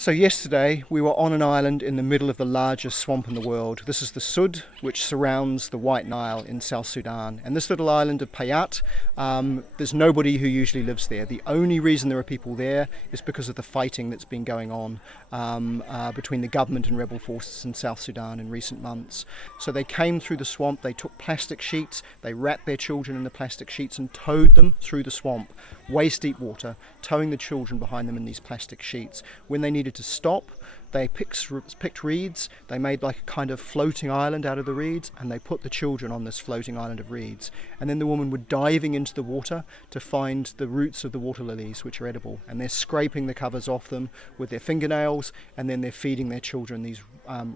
So yesterday we were on an island in the middle of the largest swamp in the world. This is the Sud, which surrounds the White Nile in South Sudan. And this little island of Payat, there's nobody who usually lives there. The only reason there are people there is because of the fighting that's been going on between the government and rebel forces in South Sudan in recent months. So they came through the swamp, they took plastic sheets, they wrapped their children in the plastic sheets and towed them through the swamp, waist deep water, towing the children behind them in these plastic sheets. When they needed to stop, they picked reeds, they made like a kind of floating island out of the reeds, and they put the children on this floating island of reeds. And then the women were diving into the water to find the roots of the water lilies, which are edible, and they're scraping the covers off them with their fingernails, and then they're feeding their children these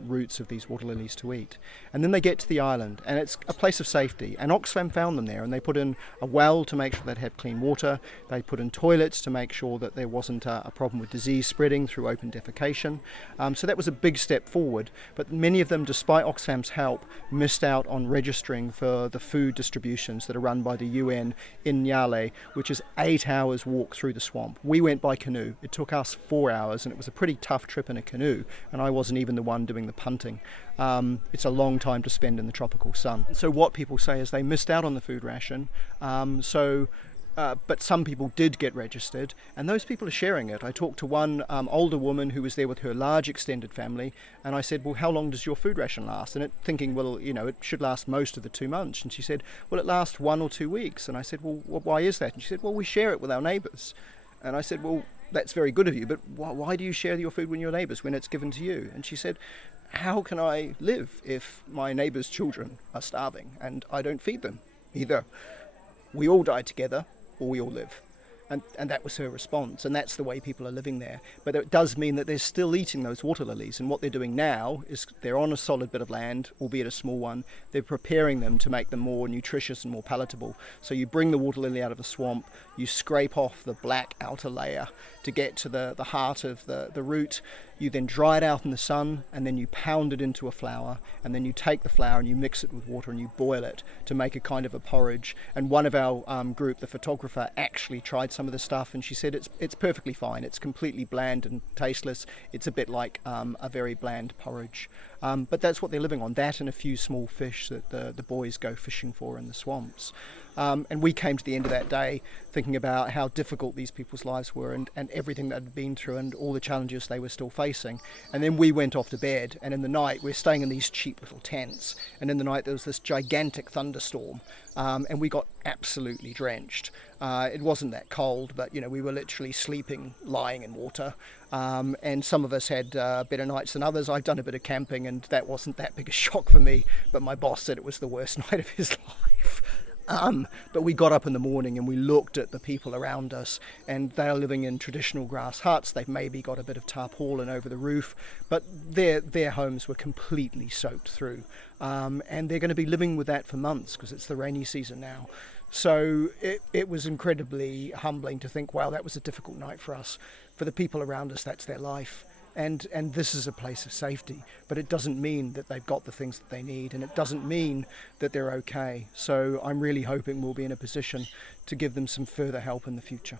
roots of these water lilies to eat. And then they get to the island, and it's a place of safety, and Oxfam found them there, and they put in a well to make sure they'd have clean water, they put in toilets to make sure that there wasn't a problem with disease spreading through open defecation. So that was a big step forward, but many of them, despite Oxfam's help, missed out on registering for the food distributions that are run by the UN in Nyale, which is 8 hours walk through the swamp. We went by canoe. It took us 4 hours, and it was a pretty tough trip in a canoe, and I wasn't even the one doing the punting. It's a long time to spend in the tropical sun. So what people say is they missed out on the food ration, but some people did get registered, and those people are sharing it. I talked to one older woman who was there with her large extended family, and I said, well, how long does your food ration last? And thinking, well, it should last most of the 2 months. And she said, well, it lasts 1 or 2 weeks. And I said, well, why is that? And she said, well, we share it with our neighbours. And I said, well, that's very good of you, but why do you share your food with your neighbours when it's given to you? And she said, how can I live if my neighbours' children are starving and I don't feed them? Either we all die together or we all live. And that was her response, and that's the way people are living there. But it does mean that they're still eating those water lilies, and what they're doing now is they're on a solid bit of land, albeit a small one. They're preparing them to make them more nutritious and more palatable. So you bring the water lily out of the swamp, you scrape off the black outer layer to get to the heart of the root. You then dry it out in the sun, and then you pound it into a flour, and then you take the flour and you mix it with water and you boil it to make a kind of a porridge. And one of our group, the photographer, actually tried some of the stuff, and she said it's perfectly fine. It's completely bland and tasteless. It's a bit like a very bland porridge. But that's what they're living on, that and a few small fish that the boys go fishing for in the swamps. And we came to the end of that day thinking about how difficult these people's lives were and everything they'd been through and all the challenges they were still facing. And then we went off to bed, and in the night we're staying in these cheap little tents, and in the night there was this gigantic thunderstorm, and we got absolutely drenched. It wasn't that cold, but we were literally sleeping, lying in water. And some of us had better nights than others. I've done a bit of camping, and that wasn't that big a shock for me, but my boss said it was the worst night of his life. But we got up in the morning and we looked at the people around us, and they're living in traditional grass huts. They've maybe got a bit of tarpaulin over the roof, but their homes were completely soaked through. And they're going to be living with that for months because it's the rainy season now. So it was incredibly humbling to think, wow, that was a difficult night for us. For the people around us, that's their life. And this is a place of safety, but it doesn't mean that they've got the things that they need, and it doesn't mean that they're okay. So I'm really hoping we'll be in a position to give them some further help in the future.